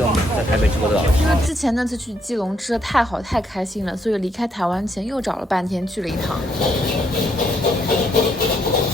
希望在台北吃过的好吃。因为之前那次去基隆吃的太好太开心了，所以离开台湾前又找了半天去了一趟。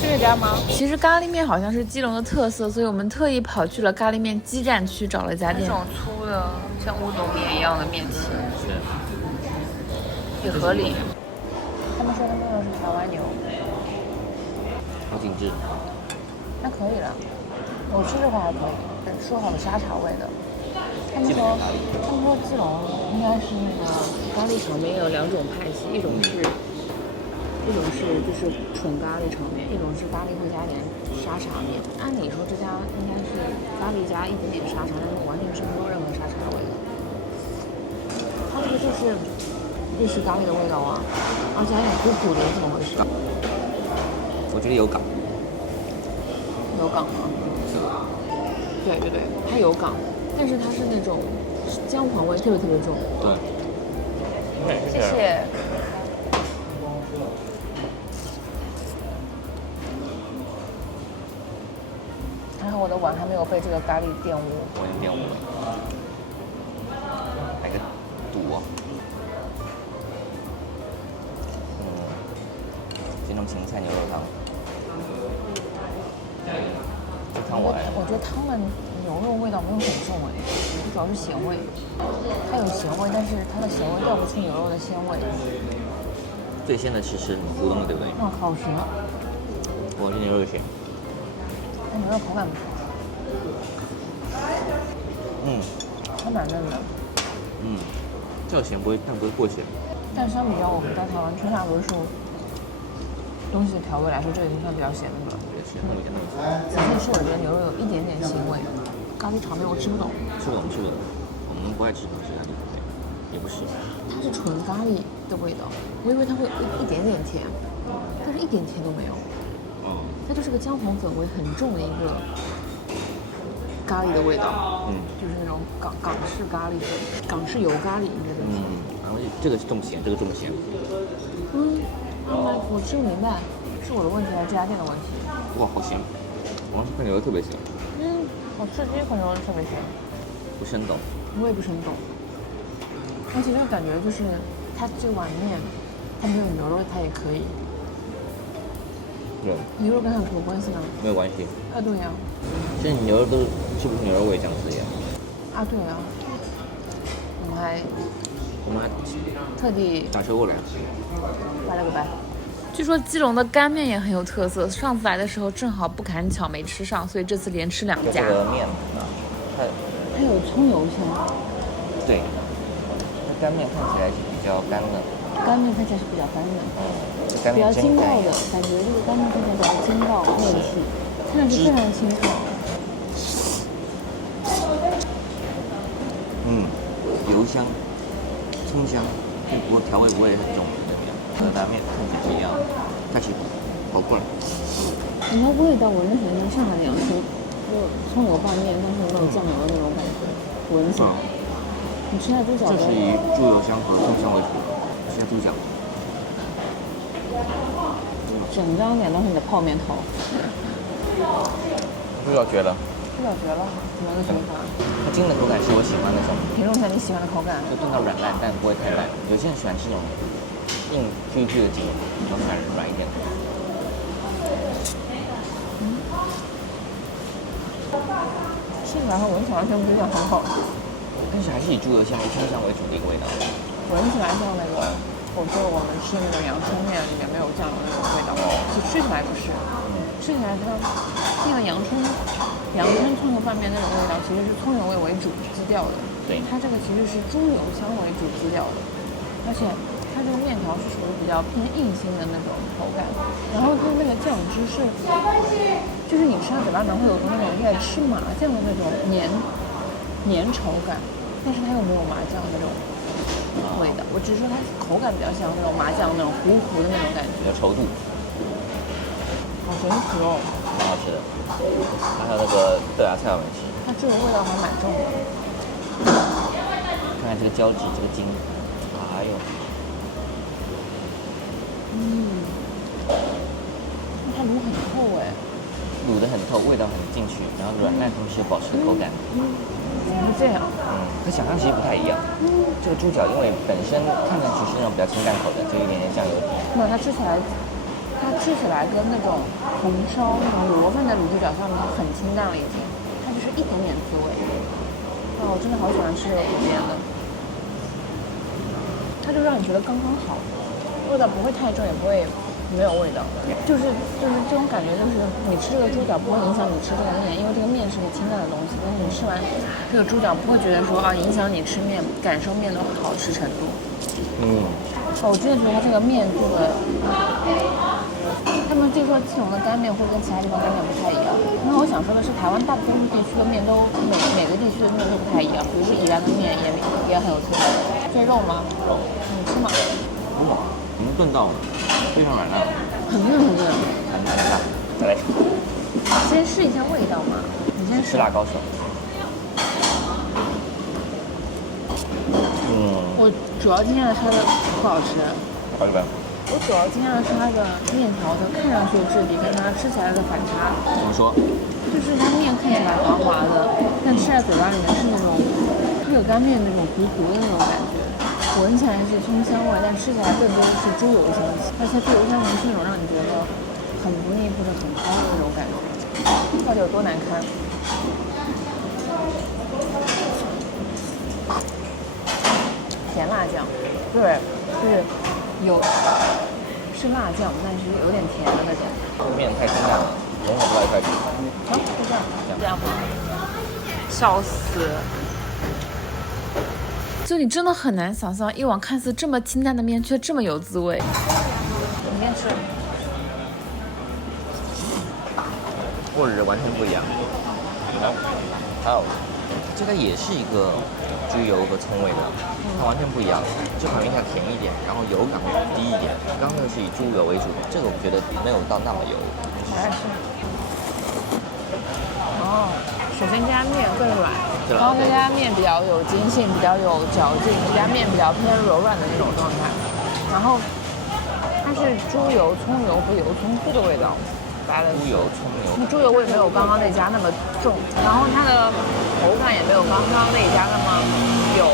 是这家吗？其实咖喱面好像是基隆的特色，所以我们特意跑去了咖喱面基站区找了一家店。这种粗的像乌冬面一样的面体，是，也合理。他们说的那个是台湾牛，好精致。那可以了。我吃这块还可以，说好的沙茶味的。他们说基隆应该是那个咖喱炒面有2种派系，一种是就是纯咖喱炒面，一种是咖喱会加点沙茶面。按理说这家应该是咖喱加一点点沙茶，但是完全吃不出任何沙茶味的。它这个就是日式咖喱的味道啊，而且还有苦苦的，怎么回事？我觉得有港。有港吗？对，它有港，但是它是那种姜黄味特别重。对。谢谢。然后我的碗还没有被这个咖喱玷污。我已经玷污了。来个肚哦。这种芹菜牛肉汤。这汤我觉得汤的牛肉味道没有很重哎，主要是咸味。它有咸味，但是它的咸味调不出牛肉的鲜味。最鲜的其实乌冬的，对不对？好咸。我这牛肉咸。它牛肉口感不错。还蛮嫩的。这个咸不会过咸。但相比较我们在台湾吃大多数东西的调味来说，这已经算比较咸的了。咸的有点。只是我觉得牛肉有一点点腥味。咖喱炒面我吃不懂。我们不爱吃港式咖喱，也不是。它是纯咖喱的味道，我以为它会有一点点甜，但是一点甜都没有。它就是个姜黄粉味很重的一个咖喱的味道。就是那种港式咖喱，港式油咖喱那种。然后这个重咸，这个重咸。我吃不明白，是我的问题还是这家店的问题？哇，好咸！我要是配牛肉特别咸。我吃第一口牛肉特别咸。不生懂。我也不生懂。而且这个感觉就是，它这碗面，它没有牛肉，它也可以。对。牛肉跟它有什么关系呢？没有关系。对呀。这牛肉都吃不出牛肉味，这样子呀。对啊。我们还特地打车过来。拜了个拜。据说基隆的干面也很有特色，上次来的时候正好不赶巧没吃上，所以这次连吃2家。这个面它有葱油香。对，那干面看起来是比较干的。干面看起来是比较干的，比较筋道的感觉。这个干面看起来比较筋道，面体看上去非常清爽。油香、葱香，不过调味不会很重。和拉面看起来是一样，它其实好过了。你看味道，闻着很像上海的洋葱，就葱油拌面，但是没有酱油的那种感觉，闻起来。你吃下猪脚。这是以猪油香和葱香为主，吃下猪脚。整张脸都是你的泡面头。猪脚绝了。猪脚绝了，怎么个想法？它筋的口感是我喜欢那种。形容一下你喜欢的口感。就炖到软烂，但不会太烂。有些人喜欢吃那种硬 Q Q 的筋，我喜欢软一点的。吃起来和闻起来完全不一样，很好吃。但是还是以猪油香和葱香为主的一个味道。闻起来像那个，我说我们吃那种洋葱面里面没有酱油那种味道，其实吃起来不是，吃起来觉得那个洋葱葱油拌面那种味道，其实是葱油味为主基调的。对，它这个其实是猪油香为主基调的，而且它这个面条是属于比较偏硬心的那种口感，然后它那个酱汁是，就是你吃到嘴巴里会有那种在吃麻酱的那种粘稠感，但是它又没有麻酱那种味道。我只是说它口感比较像那种麻酱那种糊糊的那种感觉，有稠度。好神奇哦！蛮好吃的，还有那个豆芽菜我没吃。它这个味道还蛮重的。看看这个胶质，这个筋，哎呦。它卤很厚哎。卤得很透，味道很进去，然后软烂同时又保持口感。是这样。和想象其实不太一样。这个猪脚因为本身看上去是那种比较清淡口的，就有点酱油底。没有，它吃起来跟那种红烧那种卤肉饭的卤猪脚相比，它很清淡了已经，它就是一点点滋味。我真的好喜欢吃这个卤面的，它就让你觉得刚刚好，味道不会太重，也不会没有味道，就是这种感觉，就是你吃这个猪脚不会影响你吃这个面，因为这个面是个清淡的东西，但是你吃完这个猪脚不会觉得说影响你吃面感受面的好吃程度。我真的觉得它这个面做的，他们据说基隆的干面会跟其他地方干面不太一样。那我想说的是，台湾大部分地区的面都每个地区的面都不太一样，比如说宜兰的面也很有特色。这肉吗？肉。你吃吗？哇，已经炖到了，非常软烂，很嫩很嫩。很大。再来。先试一下味道嘛，你先吃辣高手。我主要惊讶的是它的不好吃。好一般。我主要惊讶的是它的面条的看上去的质地跟它吃起来的反差。怎么说？就是它面看起来滑滑的，但吃在嘴巴里面是那种热干面那种糊糊的那种感觉。闻起来是葱香味，但吃起来更多的是猪油香气，而且猪油香味是那种让你觉得很不腻或者很骚的那种感觉。到底有多难看？甜辣酱，对，就是是辣酱，但是有点甜的那种。这个面太清淡了，融合不到一块去。好，就这样吧。笑死！就你真的很难想象，一碗看似这么清淡的面，却这么有滋味。你先吃。味儿完全不一样。这个也是一个猪油和葱味的，它完全不一样。这款面条甜一点，然后油感会低一点。刚刚那个是以猪油为主，这个我觉得没有到那么油。首先这家面更软，然后这家面比较有筋性，比较有嚼劲，这家面比较偏柔软的那种状态。然后它是猪油、葱油和油葱酥的味道。猪油、葱油，猪油味没有刚刚那家那么重，然后它的口感也没有刚刚那家那么有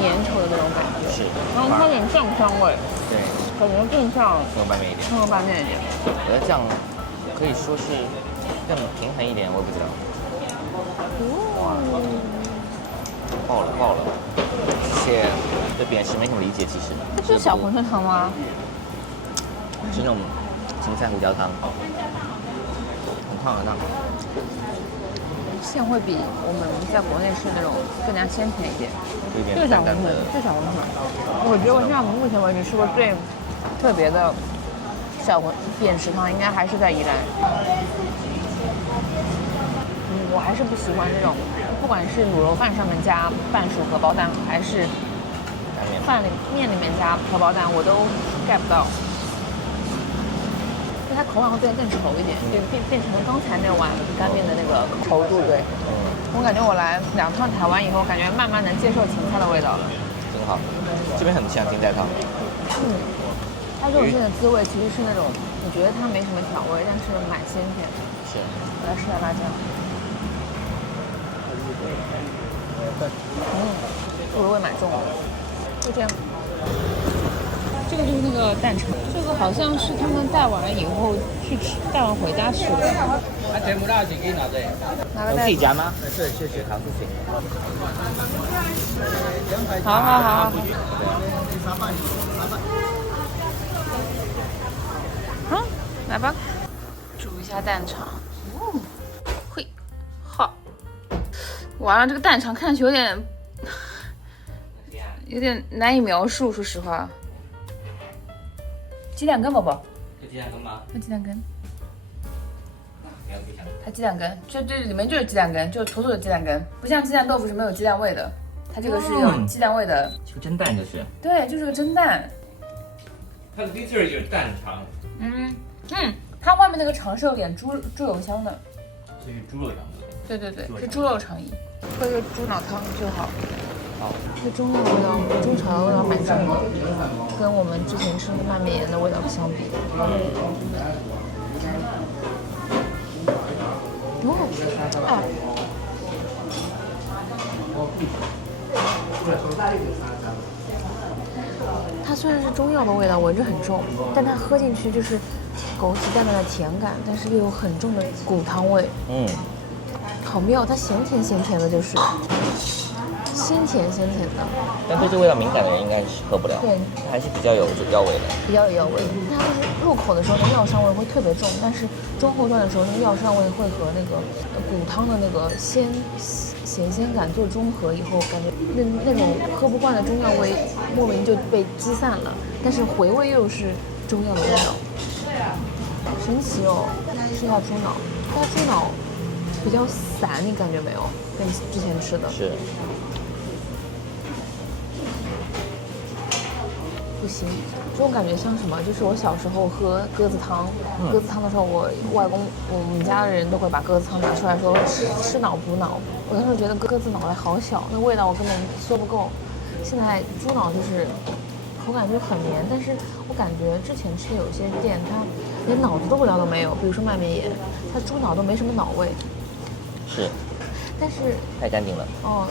粘稠的那种感觉。是。然后它有点酱香味，对，感觉更像葱油拌面一点。葱油拌面一点。我的酱可以说是更平衡一点，我也不知道。哇，爆了！谢谢。对扁食没什么理解，其实。这是小馄饨汤吗？是那种芹菜胡椒汤，很烫很烫。馅会比我们在国内吃那种更加鲜甜一点。有点淡淡的。最小馄饨，我觉得我现在目前为止吃过最特别的扁食汤，应该还是在宜兰。我还是不喜欢这种，不管是卤肉饭上面加半熟荷包蛋，还是面里面加荷包蛋，我都 get 不到。它口感会变得更稠一点，就变成了刚才那碗干面的那个稠度。对，我感觉我来2趟台湾以后，感觉慢慢能接受芹菜的味道了。真好，这边很像芹菜汤。它肉馅的滋味其实是那种你觉得它没什么调味，但是蛮鲜甜。是。我来试下辣酱。猪肉味蛮重的，就这样。这个就是那个蛋肠，这个好像是他们带完以后去吃，带完回家吃的。甜不辣几斤拿的？拿个自己夹吗？是，谢谢，好，谢谢。好。好，来吧，煮一下蛋肠。嘿，好。完了，这个蛋肠看上去有点难以描述，说实话。鸡蛋羹，宝宝。有鸡蛋羹吗？有鸡蛋羹。它鸡蛋羹，这里面就是鸡蛋羹，就是土土的鸡蛋羹，不像鸡蛋豆腐是没有鸡蛋味的，它这个是有鸡蛋味的。是个蒸蛋就是。对，就是个蒸蛋。它的第一就是蛋肠。它外面那个肠是有点猪油香的。所以是猪肉肠子。对，是猪肉肠衣。喝个猪脑汤就好。好。这中药味道，中草药味道蛮重的，跟我们之前吃的拌面盐的味道相比。哎，它虽然是中药的味道，闻着很重，但它喝进去就是枸杞淡淡的甜感，但是又有很重的骨汤味。好妙，它咸甜咸甜的，就是鲜甜鲜甜的。但对这味道敏感的人应该是喝不了。对，还是比较有药味的。比较有药味。它就是入口的时候，那药香味会特别重，但是中后段的时候，那个药香味会和那个骨汤的那个咸鲜感做中和以后，感觉那种喝不惯的中药味莫名就被击散了，但是回味又是中药的味道，神奇哦！吃一下猪脑，它猪脑比较散，你感觉没有？跟之前吃的是。不行，这种感觉像什么？就是我小时候喝鸽子汤，鸽子汤的时候，我外公、我们家的人都会把鸽子汤拿出来说吃脑补脑。我当时觉得鸽子脑袋好小，那味道我根本说不够。现在猪脑就是口感就很绵，但是我感觉之前吃有些店它连脑子的味道都没有，比如说麦面盐，它猪脑都没什么脑味。是。但是太干净了。哦。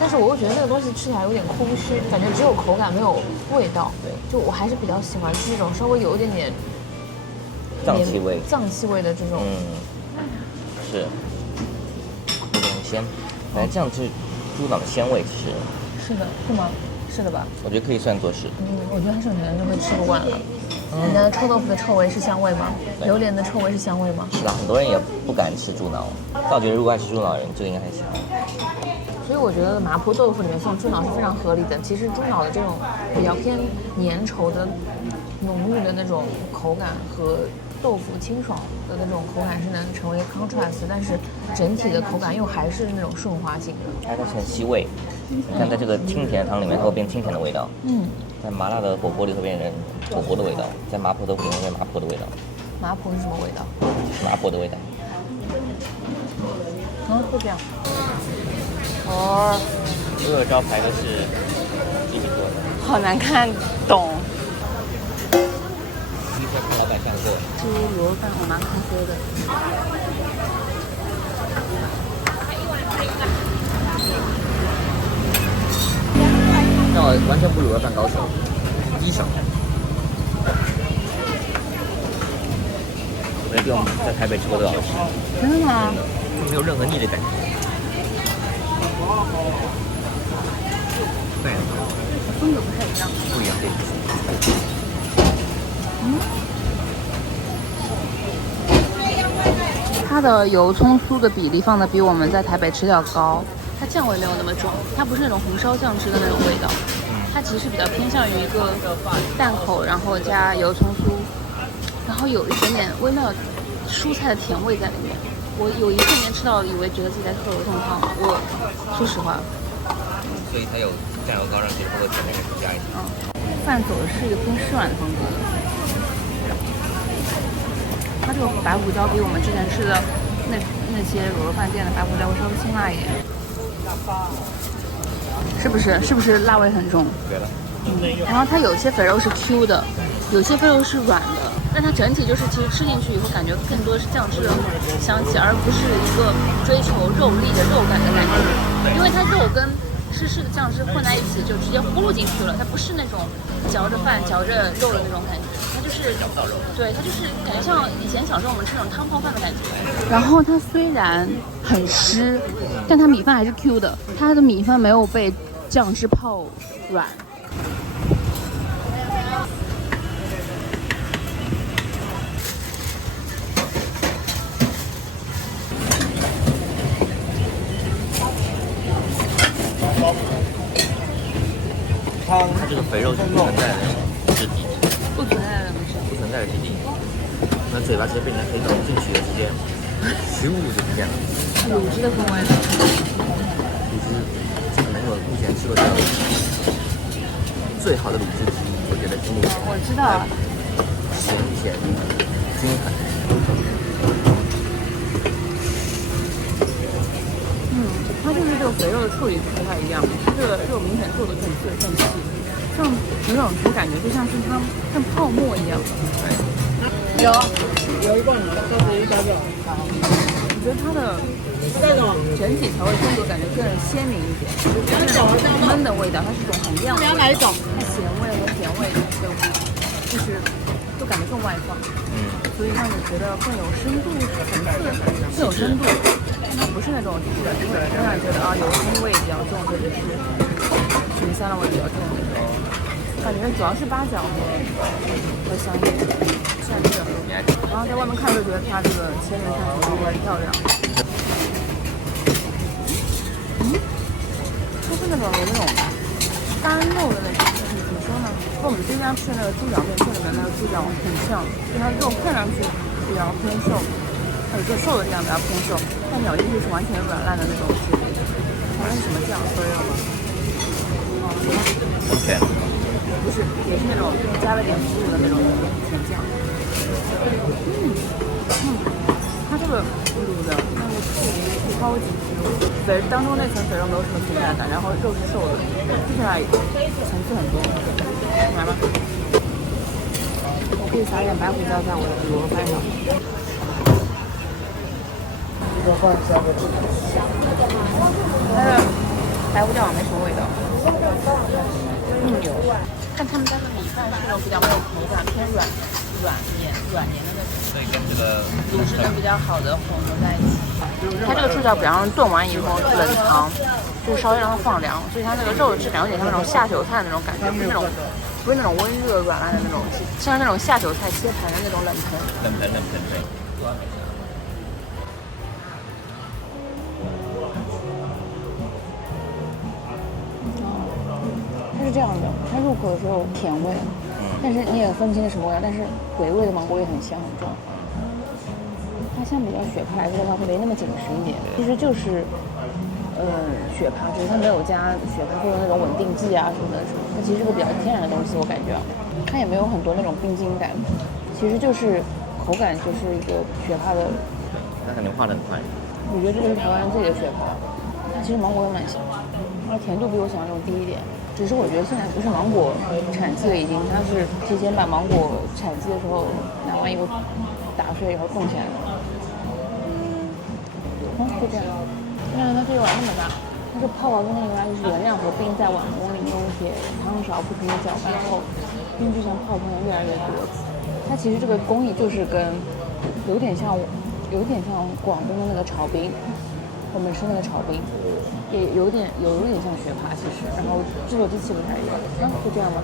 但是我又觉得那个东西吃起来有点空虚，感觉只有口感没有味道。对，就我还是比较喜欢吃这种稍微有一点点脏气味的这种。是，有点鲜。反正这样就是猪脑的鲜味，其实。是的，是吗？是的吧？我觉得可以算作是。我觉得还是有人就会吃不惯了。你的臭豆腐的臭味是香味吗？榴莲的臭味是香味吗？是的，很多人也不敢吃猪脑，但我觉得如果爱吃猪脑的人，这个应该还行。所以我觉得麻婆豆腐里面放猪脑是非常合理的。其实猪脑的这种比较偏粘稠的、浓郁的那种口感和豆腐清爽的那种口感是能成为 contrast， 但是整体的口感又还是那种顺滑性的。它很吸味，你看在这个清甜的汤里面，它会变清甜的味道。在麻辣的火锅里会变成火锅的味道，在麻婆豆腐里面会变麻婆的味道。麻婆是什么味道？麻婆的味道。就这样。所有招牌都是自己做的，好难看懂。你在看老板这样做。这卤肉饭我蛮看喝的。让我完全不卤肉饭高手，一手。我觉得比我们在台北吃过的好吃。真的吗？就没有任何腻的感觉。对，风格不太一样。不一样，对。它的油葱酥的比例放的比我们在台北吃的要高，它酱味没有那么重，它不是那种红烧酱汁的那种味道，它其实比较偏向于一个淡口，然后加油葱酥，然后有一点点微妙蔬菜的甜味在里面。我有一瞬间吃到，以为觉得自己在喝肉粽汤，我说实话。所以它有酱油膏让这个不会甜的给加一点。饭走的是一个偏湿软的风格的。它这个白胡椒比我们之前吃的那些卤肉饭店的白胡椒会稍微辛辣一点。是不是辣味很重？对了。然后它有些肥肉是 Q 的，有些肥肉是软的，但它整体就是其实吃进去以后感觉更多的是酱汁的香气，而不是一个追求肉粒的肉感的感觉。因为它肉跟湿的酱汁混在一起就直接呼噜进去了，它不是那种嚼着饭嚼着肉的那种感觉，它就是嚼不到肉。对，它就是感觉像以前小时候我们吃那种汤泡饭的感觉。然后它虽然很湿，但它米饭还是 Q 的，它的米饭没有被酱汁泡软。它这个肥肉是不存在的质地，不存在的不存在的质地，那嘴巴直接被人家可以咬进去的，直接食物就不见了。卤汁的风味。卤汁可能是我目前吃过的最好的卤汁之一，我觉得是目前。我知道。咸甜均衡。它就是这个肥肉的处理不太一样，这个肉明显做的更碎更细，像有种感觉就像是它像泡沫一样。对，有一罐，这是199。我觉得它的整体调味风格感觉更鲜明一点，就是那种焖的味道，它是一种很亮的味道。哪一种？咸味和甜味就是都感觉更外放，所以让你觉得更有深度层次，更有深度。它不是那种会让你觉得油腥味比较重，或者是纯香味比较重的那种。感觉主要是八角和香叶，像这个。然后在外面看就觉得它这个切面看起来很漂亮。就是那种有那种干肉的那种，怎么说呢？和我们这边吃那个猪脚面线里面那个猪脚很像，就它肉看上去比较偏瘦，还有就瘦的地方比较偏瘦，但咬进去是完全软烂的那种质地。它是什么酱？所以吗？OK。不是，也是那种加了点醋的那种甜酱。它这个卤的那个醋超级 Q， 肥当中那层肥肉没有什么存在感，然后肉是瘦的，吃起来层次很多。来吧，我可以撒点白胡椒在我的卤肉饭上。它的白胡椒没什么味道。但他们家的米饭是那种比较没有口感，偏软黏的那种，所以跟这个卤汁跟比较好的混合在一起。它这个猪脚比方炖完以后冷藏，就是稍微让它放凉，所以它那个肉的质感有点像那种下酒菜的那种感觉，不是那种温热软烂的那种，像那种下酒菜切盘的那种冷腾。对。是这样的，它入口的时候甜味，但是你也分不清是什么味道，但是鬼味的芒果也很香很重。它相比较雪帕来说的话，会没那么紧实一点，其实就是雪帕，只是它没有加雪帕或者那种稳定剂啊什么的，它其实是个比较天然的东西，我感觉它也没有很多那种冰晶感，其实就是口感就是一个雪帕的。它肯定化得很快。我觉得这个是台湾人自己的雪帕，它其实芒果也蛮香，它甜度比我想象中低一点。只是我觉得现在不是芒果产季了，已经它是提前把芒果产季的时候拿完以后打碎以后冻起来了。就这样。你看它这个碗那么大，它是泡好的那个碗就是原料和冰在碗中里用一些汤勺不停的搅拌后，冰就像泡泡越来越多。它其实这个工艺就是跟有点像广东的那个炒冰，我们吃那个炒冰。也有点像雪帕，其实，然后制作机器不太一样，就这样吧。